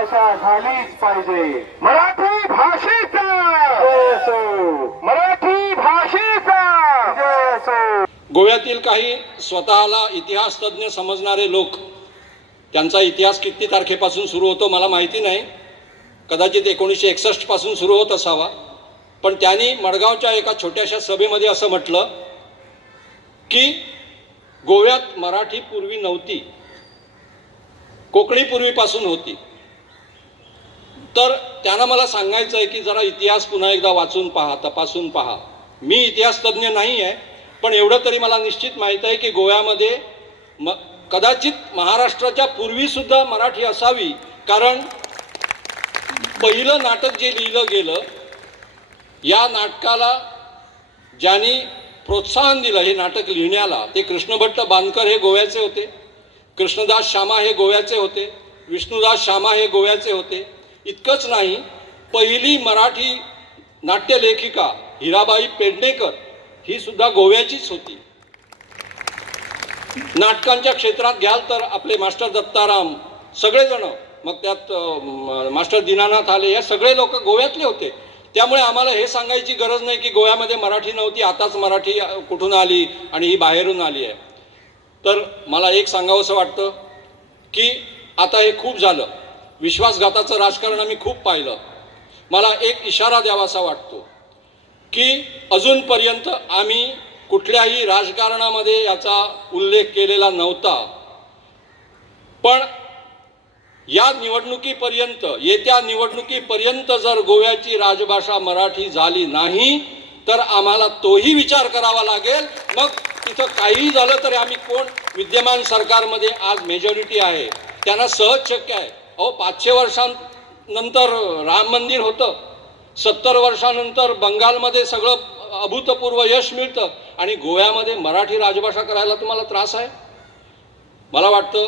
भाषा झालीच पाहिजे. मराठी भाषेचा जय असो. मराठी भाषेचा जय असो. गोव्यातील काही स्वतःला इतिहास तज्ज्ञ समजणारे लोक, त्यांचा इतिहास किती तारखेपासून सुरू होतो मला माहिती नाही, कदाचित 1961 पासून सुरू होत असावा. पण त्यांनी मडगावच्या एका छोट्याशा सभेमध्ये असं म्हटलं की गोव्यात मराठी पूर्वी नव्हती, कोकणी पूर्वीपासून होती. तर त्यांना मला सांगायचं आहे की जरा इतिहास पुन्हा एकदा वाचून पहा, तपासून पहा. मी इतिहास तज्ज्ञ नाही आहे, पण एवढं तरी मला निश्चित माहीत आहे की गोव्यामध्ये कदाचित महाराष्ट्राच्या पूर्वीसुद्धा मराठी असावी. कारण पहिलं नाटक जे लिहिलं गेलं, या नाटकाला ज्यांनी प्रोत्साहन दिलं हे नाटक लिहिण्याला, ते कृष्णभट्ट बांदकर हे गोव्याचे होते, कृष्णदास शामा हे गोव्याचे होते, विष्णुदास शामा हे गोव्याचे होते. इतकंच नाही, पहिली मराठी नाट्यलेखिका हिराबाई पेडणेकर ही सुद्धा गोव्याचीच होती. नाटकांच्या क्षेत्रात घ्याल तर आपले मास्टर दत्ताराम सगळेजण, मग त्यात मास्टर दीनानाथ आले, या सगळे लोक गोव्यातले होते. त्यामुळे आम्हाला हे सांगायची गरज नाही की गोव्यामध्ये मराठी नव्हती, आताच मराठी कुठून आली आणि ही बाहेरून आली आहे. तर मला एक सांगावंसं वाटतं की आता हे खूप झालं, विश्वासघाताचं राजकारण आम्ही खूप पाहिलं. मला एक इशारा द्यावासा वाटतो की अजूनपर्यंत आम्ही कुठल्याही राजकारणामध्ये याचा उल्लेख केलेला नव्हता, पण या निवडणुकीपर्यंत, येत्या निवडणुकीपर्यंत जर गोव्याची राजभाषा मराठी झाली नाही तर आम्हाला तोही विचार करावा लागेल. मग तिथं काहीही झालं तरी आम्ही कोण, विद्यमान सरकारमध्ये आज मेजॉरिटी आहे, त्यांना सहज शक्य आहे. 500 वर्षांनंतर राम मंदिर होतं, 70 वर्षानंतर बंगालमध्ये सगळं अभूतपूर्व यश मिळतं, आणि गोव्यामध्ये मराठी राजभाषा करायला तुम्हाला त्रास आहे. मला वाटतं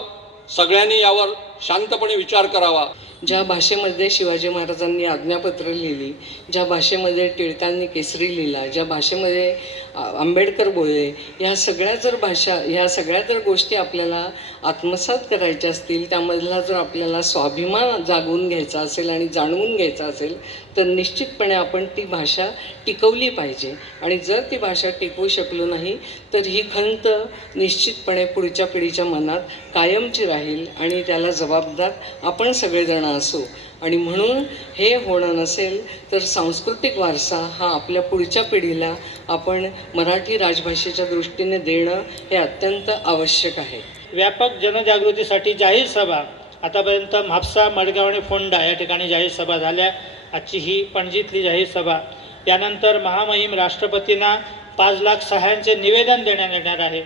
सगळ्यांनी यावर शांतपणे विचार करावा. ज्या भाषेमध्ये शिवाजी महाराजांनी आज्ञापत्र लिहिली, ज्या भाषेमध्ये टिळकांनी केसरी लिहिला, ज्या भाषेमध्ये आंबेडकर बोलले, ह्या सगळ्या जर भाषा, ह्या सगळ्या जर गोष्टी आपल्याला आत्मसात करायच्या असतील, त्यामधला जर आपल्याला स्वाभिमान जागवून घ्यायचा असेल आणि जाणवून घ्यायचा असेल, तर निश्चितपणे आपण ती भाषा टिकवली पाहिजे. आणि जर ती भाषा टिकवू शकलो नाही तर ही खंत निश्चितपणे पुढच्या पिढीच्या मनात कायमची राहील आणि त्याला जबाबदार आपण सगळेजण असू. आणि म्हणून हे होणं नसेल तर सांस्कृतिक वारसा हा आपल्या पुढच्या पिढीला आपण मराठी राजभाषेच्या दृष्टीने देणं हे अत्यंत आवश्यक आहे. व्यापक जनजागृतीसाठी जाहीर सभा आतापर्यंत म्हापसा, मडगाव आणि फोंडा या ठिकाणी जाहीर सभा झाल्या. आजची ही पणजीतली जाहीर सभा. यानंतर महामहिम राष्ट्रपतींना 5 लाख सहाय्यांचे निवेदन देण्यात येणार आहे.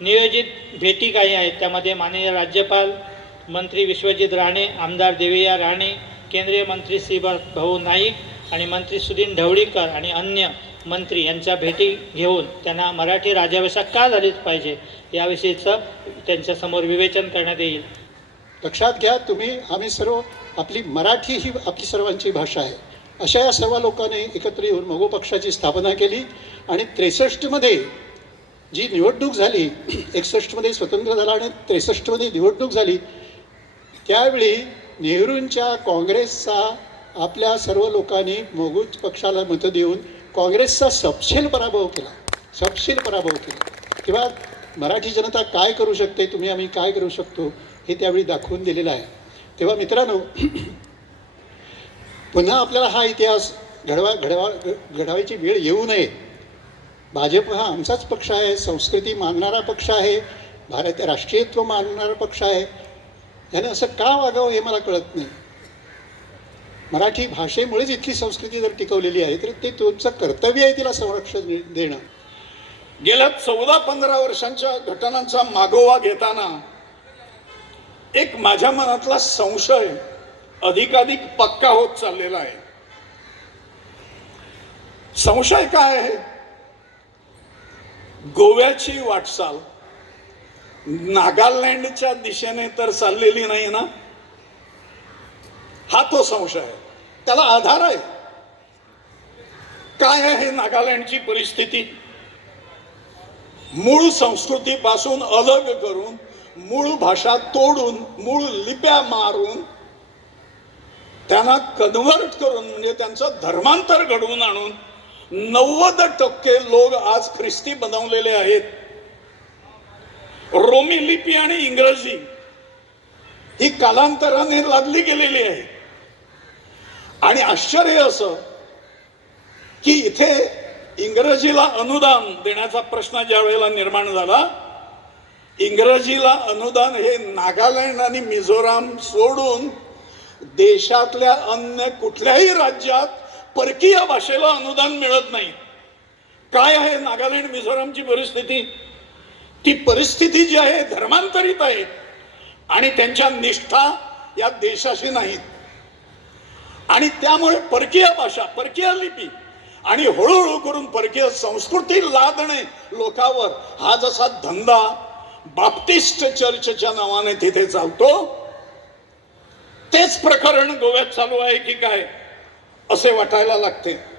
नियोजित भेटी काही आहेत, त्यामध्ये माननीय राज्यपाल, मंत्री विश्वजित राणे, आमदार देवैया राणे, केंद्रीय मंत्री श्रीपाद भाऊ नाईक आणि मंत्री सुदीन ढवळीकर आणि अन्य मंत्री यांच्या भेटी घेऊन त्यांना मराठी राजभाषा का झालीच पाहिजे याविषयीचं त्यांच्यासमोर विवेचन करण्यात येईल. लक्षात घ्या तुम्ही, आम्ही सर्व, आपली मराठी ही आपली सर्वांची भाषा आहे. अशा या सर्व लोकांनी एकत्र येऊन मगो पक्षाची स्थापना केली आणि 63मध्ये जी निवडणूक झाली, 61मध्ये स्वतंत्र झाला आणि 63मध्ये निवडणूक झाली, त्यावेळी नेहरूंच्या काँग्रेसचा आपल्या सर्व लोकांनी मगो पक्षाला मतं देऊन काँग्रेसचा सपशेल पराभव केला, सपशेल पराभव केला. तेव्हा मराठी जनता काय करू शकते, तुम्ही आम्ही काय करू शकतो हे त्यावेळी दाखवून दिलेलं आहे. तेव्हा मित्रांनो, पुन्हा आपल्याला हा इतिहास घडवायची वेळ येऊ नये. भाजप हा आमचाच पक्ष आहे, संस्कृती मानणारा पक्ष आहे, भारतीय राष्ट्रीयत्व मानणारा पक्ष आहे. यानं असं का वागावं हे मला कळत नाही. मराठी भाषेमुळेच इथली संस्कृती जर टिकवलेली आहे तर ते तुमचं कर्तव्य आहे तिला संरक्षण देणं. गेल्या 14-15 वर्षांच्या घटनांचा मागोवा घेताना एक माझ्या मनातला संशय अधिकाधिक पक्का होत चाललेला आहे. संशय काय आहे? गोव्याची वाटचाल नागालँडच्या दिशेने तर चाललेली नाही ना, हा तो संशय आहे. त्याला आधार आहे. काय आहे नागालँडची परिस्थिती? मूळ संस्कृतीपासून अलग करून, मूळ भाषा तोडून, मूळ लिप्या मारून त्यांना कन्व्हर्ट करून म्हणजे त्यांचं धर्मांतर घडवून आणून 90% लोक आज ख्रिस्ती बनवलेले आहेत. रोमी लिपी आणि इंग्रजी ही कालांतराने लादली गेलेली आहे. आणि आश्चर्य असं की इथे इंग्रजीला अनुदान देण्याचा प्रश्न ज्या वेळेला निर्माण झाला, इंग्रजीला अनुदान हे नागालँड आणि मिझोराम सोडून देशातल्या अन्य कुठल्याही राज्यात परकीय भाषेला अनुदान मिळत नाही. काय आहे नागालँड मिझोरामची परिस्थिती? ती परिस्थिती जी आहे धर्मांतरित आहे आणि त्यांच्या निष्ठा या देशाशी नाहीत. आणि त्यामुळे परकीय भाषा, परकीय लिपी आणि हळूहळू करून परकीय संस्कृती लादणे लोकांवर हा जसा धंदा बाप्टिस्ट चर्चच्या नावाने तिथे चालतो, तेच प्रकरण गोव्यात चालू आहे की काय असे वाटायला लागते.